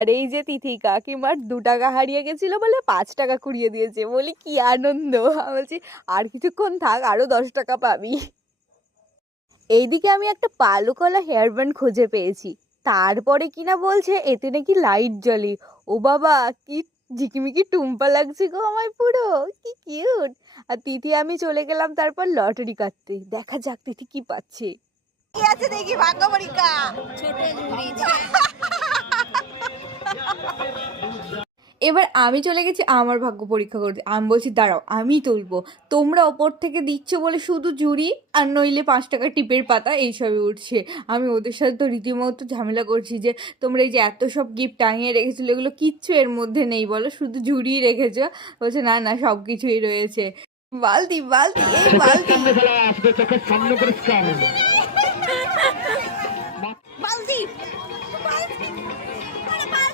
আর এই যে তিথি কাকিমার 2 টাকা হারিয়ে গেছিল বলে 5 টাকা কুড়িয়ে দিয়েছে। বলি কি আনন্দ। আমি বলছি আর কিছুক্ষণ থাক, আরো 10 টাকা পাবি। এইদিকে আমি একটা পালুকলা হেয়ার ব্যান্ড খুঁজে পেয়েছি। তারপরে কিনা বলছে এতে নাকি লাইট জ্বলে। ও বাবা, কি ঝিকিমিকি টুম্পা লাগছে গো আমায় পুরো, কি কিউট। আর তিথি আমি চলে গেলাম তারপর লটারি কাটতে। দেখা যাক তিথি কি পাচ্ছে। কি আছে দেখি ভাগ্য পরীক্ষা। ছোট ঝুড়ি। এবার আমি চলে গেছি আমার ভাগ্য পরীক্ষা করতে। আমি বলছি দাঁড়াও আমি তুলবো, তোমরা ওপর থেকে দিচ্ছ বলে শুধু জুড়ি আর নইলে 5 টাকা টিপের পাতা এইসবই উঠছে। আমি ওদের সাথে তো রীতিমতো ঝামেলা করছি যে তোমরা এই যে এত সব গিফট টাঙিয়ে রেখেছিলো এগুলো কিচ্ছু এর মধ্যে নেই বলো, শুধু ঝুড়িই রেখেছো। বলছে না না সব কিছুই রয়েছে। বালতি বালতি এই বালতি।